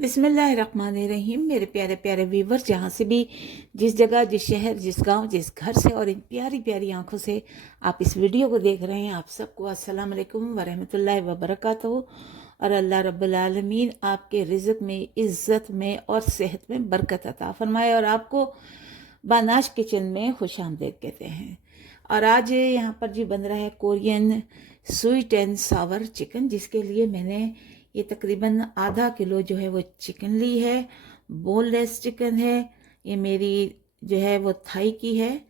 बिस्मिल्लाहिर्रहमानिर्रहीम। मेरे प्यारे प्यारे व्यूवर, जहाँ से भी, जिस जगह, जिस शहर, जिस गांव, जिस घर से और इन प्यारी प्यारी आंखों से आप इस वीडियो को देख रहे हैं, आप सबको अस्सलाम वालेकुम वरहमतुल्लाहि वबरकातुहू। और अल्लाह रब्बुल आलमीन आपके रिज़्क में, इज़्ज़त में और सेहत में बरकत अता फरमाए और आपको बानाश किचन में खुश आमदीद कहते हैं। और आज यहाँ पर जी बन रहा है Korean sweet and sour chicken, जिसके लिए मैंने ये तकरीबन आधा किलो जो है वो चिकन ली है। बोनलेस चिकन है ये, मेरी जो है वो थाई की है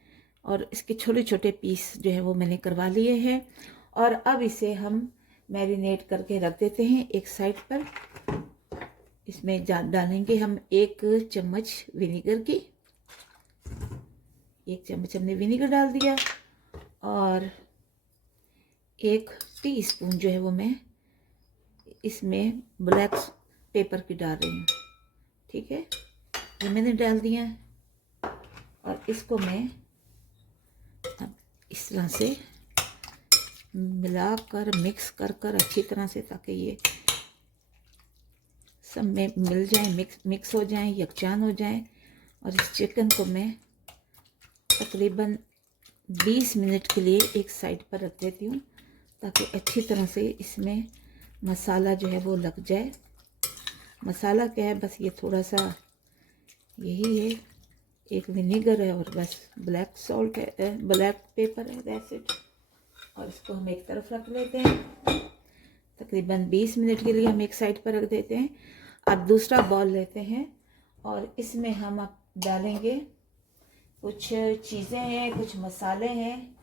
और इसके छोटे छोटे पीस जो है वो मैंने करवा लिए हैं। और अब इसे हम मैरिनेट करके रख देते हैं एक साइड पर। इसमें डालेंगे हम 1 चम्मच विनीगर की, 1 चम्मच हमने विनीगर डाल दिया। और 1 टीस्पून जो है वो मैं इसमें ब्लैक पेपर की डाल रही हूँ। ठीक है, ये मैंने डाल दिया और इसको मैं अब इस तरह से मिलाकर मिक्स कर कर अच्छी तरह से, ताकि ये सब में मिल जाए, मिक्स हो जाए, यकजान हो जाए। और इस चिकन को मैं तकरीबन 20 मिनट के लिए एक साइड पर रख देती हूँ, ताकि अच्छी तरह से इसमें मसाला जो है वो लग जाए। मसाला क्या है, बस ये थोड़ा सा यही है, एक विनेगर है और बस ब्लैक सॉल्ट है, ब्लैक पेपर है, दैट्स इट। और इसको हम एक तरफ रख लेते हैं। तकरीबन 20 मिनट के लिए हम एक साइड पर रख देते हैं। अब दूसरा बॉल लेते हैं और इसमें हम अब डालेंगे कुछ चीज़ें हैं, कुछ मसाले हैं,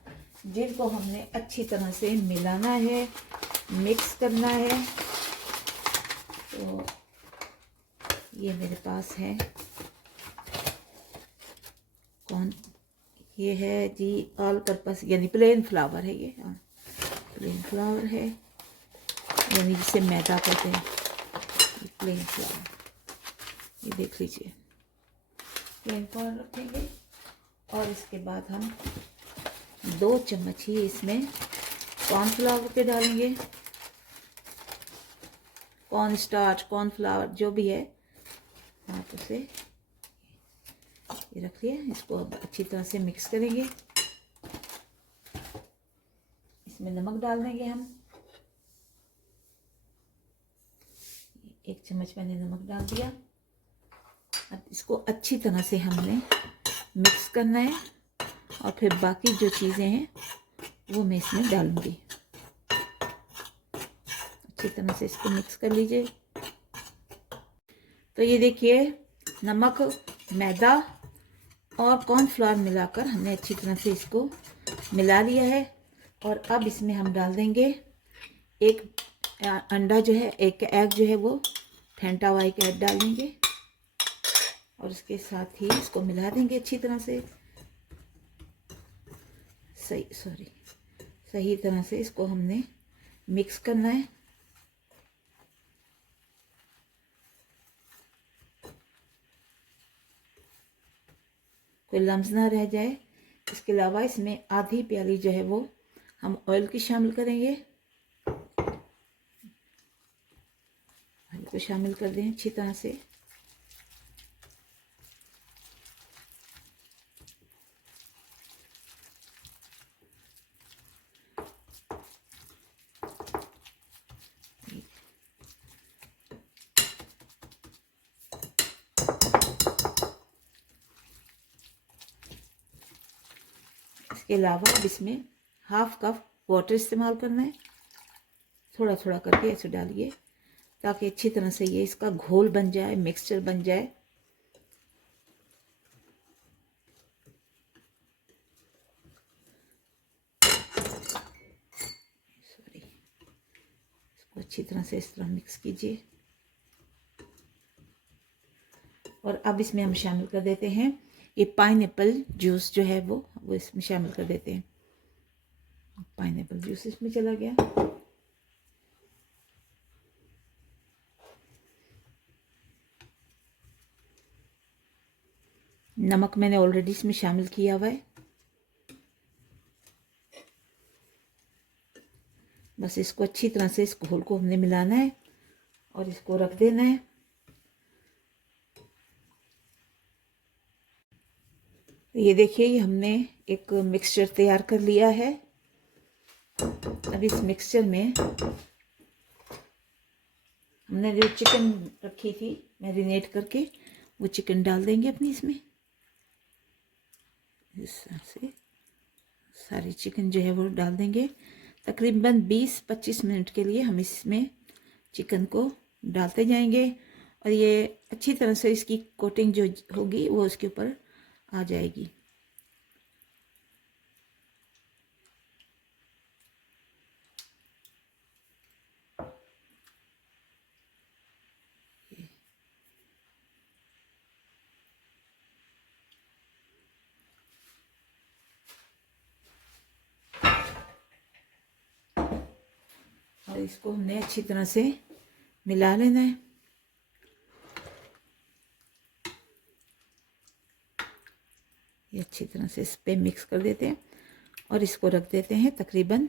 जिनको हमने अच्छी तरह से मिलाना है, मिक्स करना है। तो ये मेरे पास है ये है जी ऑल पर्पस, यानी प्लेन फ्लावर है ये। प्लेन फ्लावर है, यानी जिसे मैदा कहते हैं, ये प्लेन फ्लावर। ये देख लीजिए, प्लेन फ्लावर रखेंगे। और इसके बाद हम 2 चम्मच ही इसमें कॉर्नफ्लावर के डालेंगे। कॉर्न स्टार्च, कॉर्नफ्लावर जो भी है आप उसे ये रखिए। इसको अब अच्छी तरह से मिक्स करेंगे। इसमें नमक डाल देंगे हम, 1 चम्मच मैंने नमक डाल दिया। अब इसको अच्छी तरह से हमने मिक्स करना है और फिर बाकी जो चीज़ें हैं वो मैं इसमें डालूंगी। अच्छी तरह से इसको मिक्स कर लीजिए। तो ये देखिए, नमक, मैदा और कॉर्नफ्लावर मिलाकर हमने अच्छी तरह से इसको मिला लिया है। और अब इसमें हम डाल देंगे एक अंडा जो है, एक एग जो है वो फेंटा हुआ एक एग डालेंगे और इसके साथ ही इसको मिला देंगे अच्छी तरह से। सही तरह से इसको हमने मिक्स करना है। कोई लम्स ना रह जाए। इसके अलावा इसमें आधी प्याली जो है वो हम ऑयल की शामिल करेंगे। ऑयल को शामिल कर दें अच्छी तरह से। इसके अलावा अब इसमें 1/2 कप वाटर इस्तेमाल करना है। थोड़ा थोड़ा करके ऐसे डालिए, ताकि अच्छी तरह से ये इसका घोल बन जाए, मिक्सचर बन जाए। इसको अच्छी तरह से इस तरह मिक्स कीजिए। और अब इसमें हम शामिल कर देते हैं ये पाइनएप्पल जूस जो है वो इसमें शामिल कर देते हैं। पाइनएप्पल जूस इसमें चला गया। नमक मैंने ऑलरेडी इसमें शामिल किया हुआ है। बस इसको अच्छी तरह से, इस घोल को हमने मिलाना है और इसको रख देना है। ये देखिए, ये हमने एक मिक्सचर तैयार कर लिया है। अब इस मिक्सचर में हमने जो चिकन रखी थी मैरिनेट करके, वो चिकन डाल देंगे अपनी इसमें। इस तरह से सारी चिकन जो है वो डाल देंगे। तकरीबन 20-25 मिनट के लिए हम इसमें चिकन को डालते जाएंगे और ये अच्छी तरह से इसकी कोटिंग जो होगी वो उसके ऊपर आ जाएगी। और इसको हमने अच्छी तरह से मिला लेना है। ये अच्छी तरह से इस पे मिक्स कर देते हैं और इसको रख देते हैं तकरीबन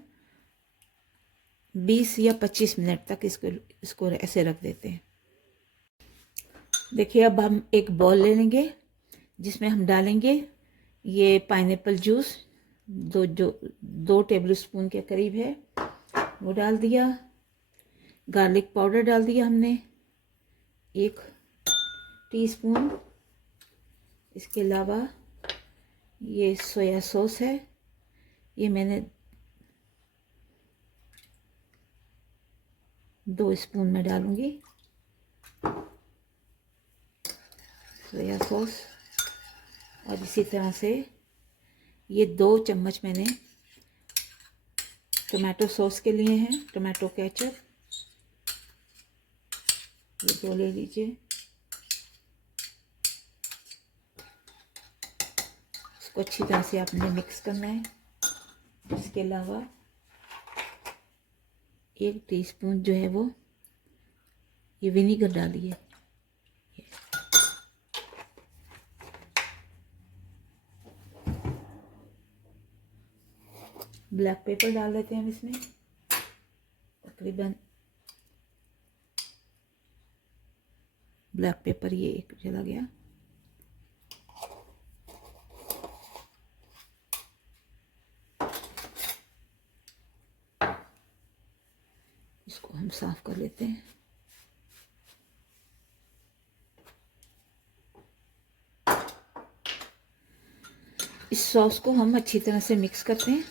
20 या 25 मिनट तक। इसको ऐसे रख देते हैं। देखिए, अब हम एक बॉल ले लेंगे जिसमें हम डालेंगे ये पाइनएप्पल जूस। 2 टेबल स्पून के करीब है, वो डाल दिया। गार्लिक पाउडर डाल दिया हमने 1 टीस्पून। इसके अलावा ये सोया सॉस है, ये मैंने 2 स्पून में डालूंगी सोया सॉस। और इसी तरह से ये 2 चम्मच मैंने टमाटो सॉस के लिए हैं, टमाटो केचप, ये 2 ले लीजिए। इसको अच्छी तरह से आपने मिक्स करना है। इसके अलावा 1 टीस्पून जो है वो ये विनीगर डालिए। ब्लैक पेपर डाल देते हैं हम इसमें, तकरीबन ब्लैक पेपर ये 1 चला गया। इसको हम साफ कर लेते हैं। इस सॉस को हम अच्छी तरह से मिक्स करते हैं।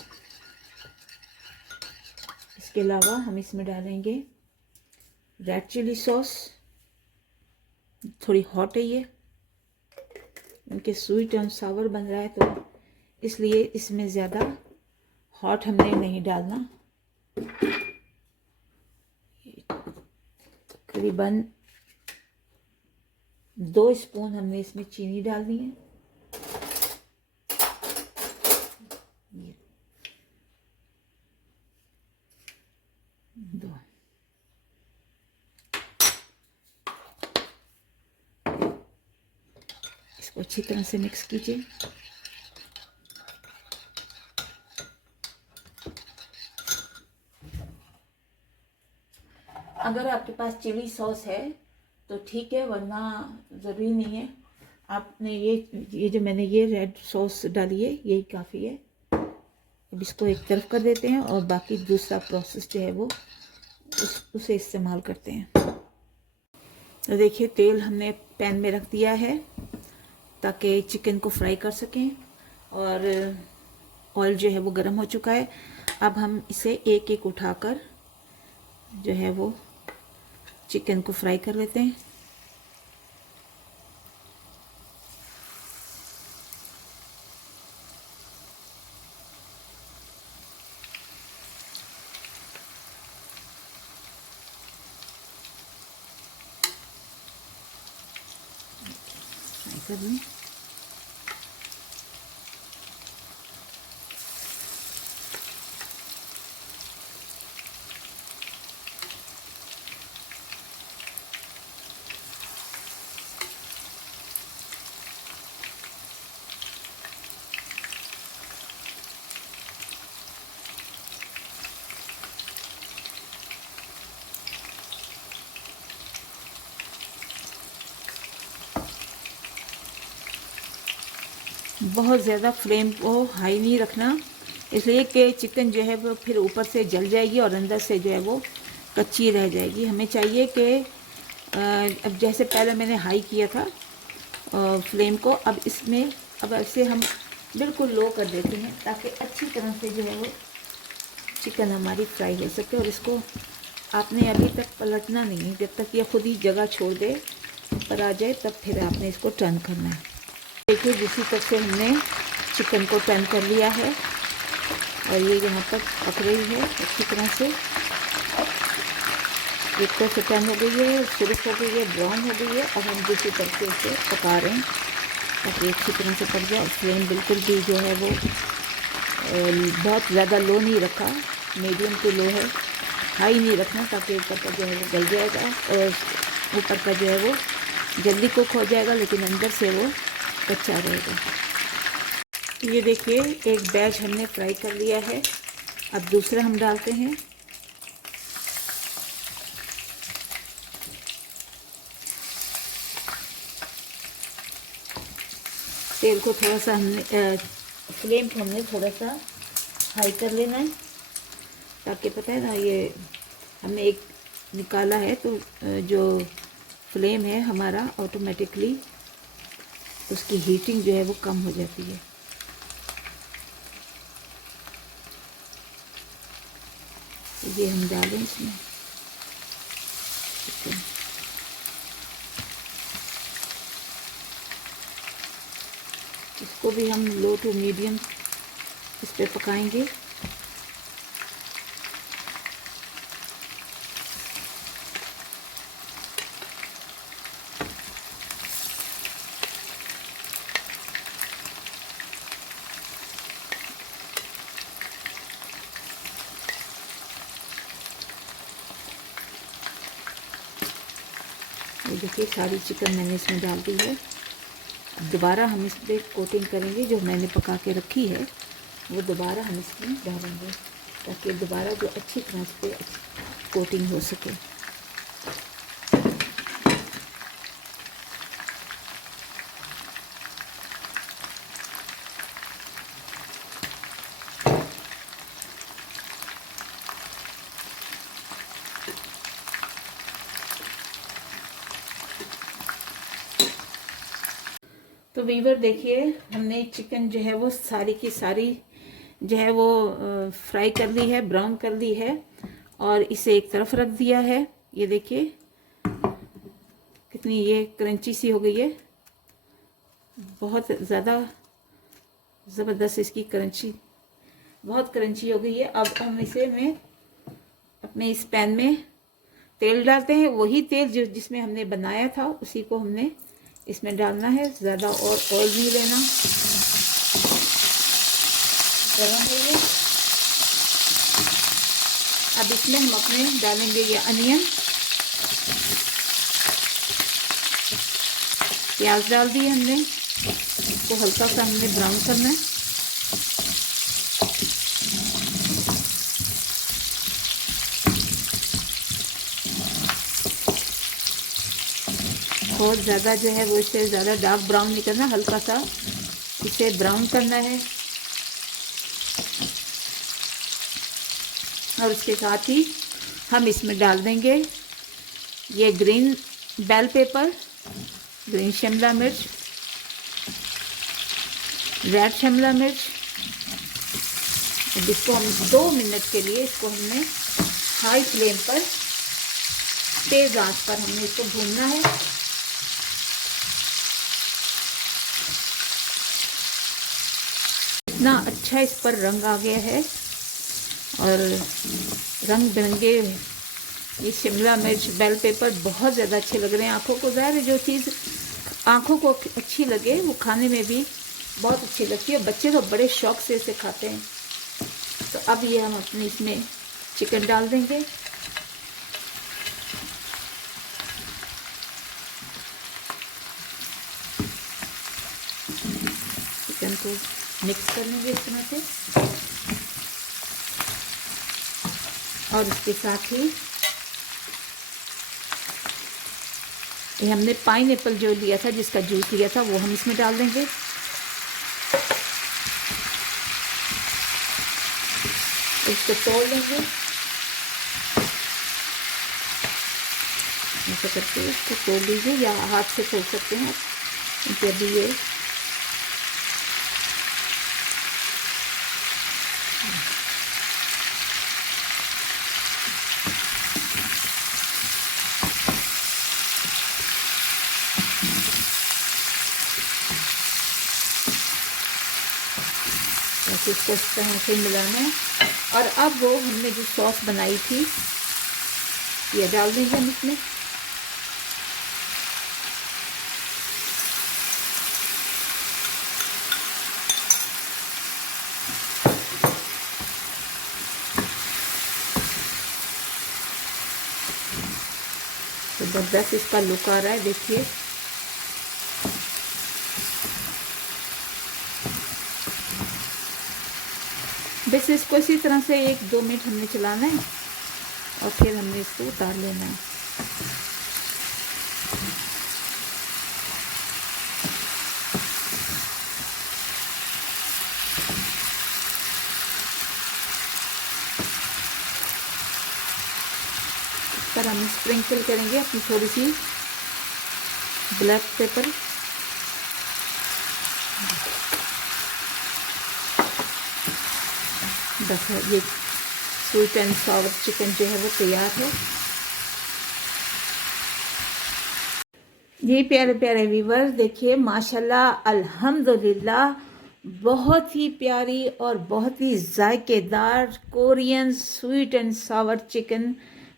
इसके अलावा हम इसमें डालेंगे रेड चिली सॉस। थोड़ी हॉट है ये, उनके स्वीट एंड सावर बन रहा है तो इसलिए इसमें ज़्यादा हॉट हमने नहीं डालना। तकरीबन 2 स्पून हमने इसमें चीनी डालनी है। इसको अच्छी तरह से मिक्स कीजिए। अगर आपके पास चिली सॉस है तो ठीक है, वरना ज़रूरी नहीं है। आपने ये जो मैंने ये रेड सॉस डाली है यही काफ़ी है। अब इसको एक तरफ कर देते हैं और बाकी दूसरा प्रोसेस जो है वो उसे इस्तेमाल करते हैं। तो देखिए, तेल हमने पैन में रख दिया है ताकि चिकन को फ्राई कर सकें और ऑयल जो है वो गर्म हो चुका है। अब हम इसे एक एक उठाकर जो है वो चिकन को फ्राई कर लेते हैं। फ्राई कर लें। बहुत ज़्यादा फ्लेम को हाई नहीं रखना, इसलिए कि चिकन जो है वो फिर ऊपर से जल जाएगी और अंदर से जो है वो कच्ची रह जाएगी। हमें चाहिए कि अब जैसे पहले मैंने हाई किया था फ्लेम को, अब इसमें अब ऐसे हम बिल्कुल लो कर देते हैं ताकि अच्छी तरह से जो है वो चिकन हमारी फ्राई हो सके। और इसको आपने अभी तक पलटना नहीं है, जब तक ये खुद ही जगह छोड़ दे पर आ जाए तब फिर आपने इसको टर्न करना है। देखिए दूसरी तरफ से हमने चिकन को टर्न कर लिया है और ये यहाँ पर पक रही है अच्छी तरह से। एक तरफ से टर्न हो गई है, सुरख हो गई है, ब्राउन हो गई है। अब हम दूसरी तरफ से इसे पका रहे हैं ताकि अच्छी तरह से पक जाए। फ्लेम बिल्कुल भी जो है वो बहुत ज़्यादा लो नहीं रखा, मीडियम टू लो है, हाई नहीं रखना ताकि ऊपर का जो है वो गल जाएगा और ऊपर का जो है वो जल्दी कुक हो जाएगा लेकिन अंदर से वो कच्चा रहेगा। ये देखिए एक बैच हमने फ्राई कर लिया है। अब दूसरा हम डालते हैं। तेल को थोड़ा सा हमने फ्लेम को हमने थोड़ा सा हाई कर लेना है ताकि पता है ना, ये हमने एक निकाला है तो जो फ्लेम है हमारा ऑटोमेटिकली उसकी हीटिंग जो है वो कम हो जाती है। ये हम डालें इसमें इसको भी हम लो टू मीडियम इस पे पकाएंगे। ये देखिए सारी चिकन मैंने इसमें डाल दी है। अब दोबारा हम इस पर कोटिंग करेंगे, जो मैंने पका के रखी है वो दोबारा हम इसमें डालेंगे ताकि दोबारा जो अच्छी तरह से कोटिंग हो सके। तो वीवर देखिए हमने चिकन जो है वो सारी की सारी जो है वो फ्राई कर ली है, ब्राउन कर ली है और इसे एक तरफ रख दिया है। ये देखिए कितनी ये क्रंची सी हो गई है, बहुत ज़्यादा ज़बरदस्त इसकी क्रंची, बहुत क्रंची हो गई है। अब हम इसे में अपने इस पैन में तेल डालते हैं, वही तेल जो जिसमें हमने बनाया था उसी को हमने इसमें डालना है। ज़्यादा और ऑयल नहीं लेना, गरम हो गया। अब इसमें हम अपने डालेंगे ये अनियन, प्याज डाल दिए हमने, इसको हल्का सा हमने ब्राउन करना है। बहुत ज़्यादा जो है वो इससे ज़्यादा डार्क ब्राउन नहीं करना, हल्का सा इसे ब्राउन करना है। और उसके साथ ही हम इसमें डाल देंगे ये ग्रीन बेल पेपर, ग्रीन शिमला मिर्च, रेड शिमला मिर्च। जिसको हम 2 मिनट के लिए इसको हमने हाई फ्लेम पर तेज़ आंच पर हमने इसको भूनना है। इतना अच्छा इस पर रंग आ गया है और रंग बिरंगे ये शिमला मिर्च, बेल पेपर बहुत ज़्यादा अच्छे लग रहे हैं आँखों को। ज़ाहिर है जो चीज़ आँखों को अच्छी लगे वो खाने में भी बहुत अच्छी लगती है। बच्चे तो बड़े शौक से इसे खाते हैं। तो अब ये हम अपने इसमें चिकन डाल देंगे। चिकन को मिक्स कर लेंगे इस तरह से और इसके साथ ही ये हमने पाइनएप्पल जो लिया था, जिसका जूस लिया था, वो हम इसमें डाल देंगे। इसको तोड़ लेंगे ऐसा करके, इसको तोड़ लीजिए या हाथ से तोड़ सकते हैं क्योंकि अभी ये ऐसे इसको इस तरह से मिलाना है। और अब वो हमने जो सॉस बनाई थी ये डाल देंगे हम इसमें। जबरदस्त इसका लुक आ रहा है, देखिए। बस इसको इसी तरह से 1-2 मिनट हमने चलाना है और फिर हमने इसको उतार लेना है। इस पर हम स्प्रिंकल करेंगे अपनी थोड़ी सी ब्लैक पेपर। बस ये स्वीट एंड सॉवर चिकन जो है वो तैयार है। ये प्यारे प्यारे व्यूअर्स, देखिए माशाल्लाह अल्हम्दुलिल्लाह, बहुत ही प्यारी और बहुत ही जायकेदार Korean sweet and sour chicken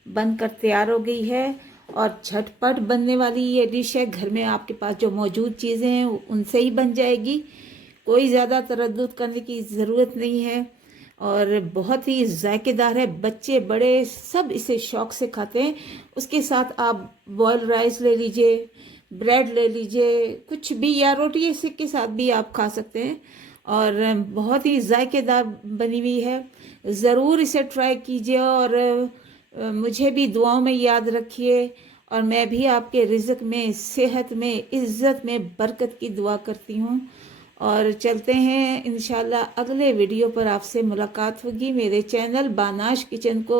बनकर तैयार हो गई है। और झटपट बनने वाली ये डिश है, घर में आपके पास जो मौजूद चीज़ें हैं उनसे ही बन जाएगी, कोई ज़्यादा तरद्दुद करने की ज़रूरत नहीं है। और बहुत ही जायकेदार है, बच्चे बड़े सब इसे शौक़ से खाते हैं। उसके साथ आप बॉयल राइस ले लीजिए, ब्रेड ले लीजिए, कुछ भी, या रोटी इसी के साथ भी आप खा सकते हैं। और बहुत ही जायकेदार बनी हुई है, ज़रूर इसे ट्राई कीजिए। और मुझे भी दुआओं में याद रखिए। और मैं भी आपके रिज़्क में, सेहत में, इज़्ज़त में बरकत की दुआ करती हूँ। और चलते हैं इंशाल्लाह अगले वीडियो पर आपसे मुलाकात होगी। मेरे चैनल बानाश किचन को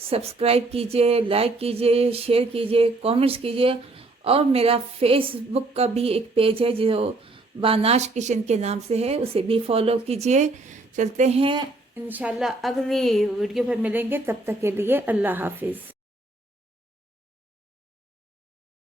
सब्सक्राइब कीजिए, लाइक कीजिए, शेयर कीजिए, कमेंट्स कीजिए। और मेरा फेसबुक का भी एक पेज है जो बानाश किचन के नाम से है, उसे भी फॉलो कीजिए। चलते हैं इंशाल्लाह अगली वीडियो पर मिलेंगे, तब तक के लिए अल्लाह हाफिज़।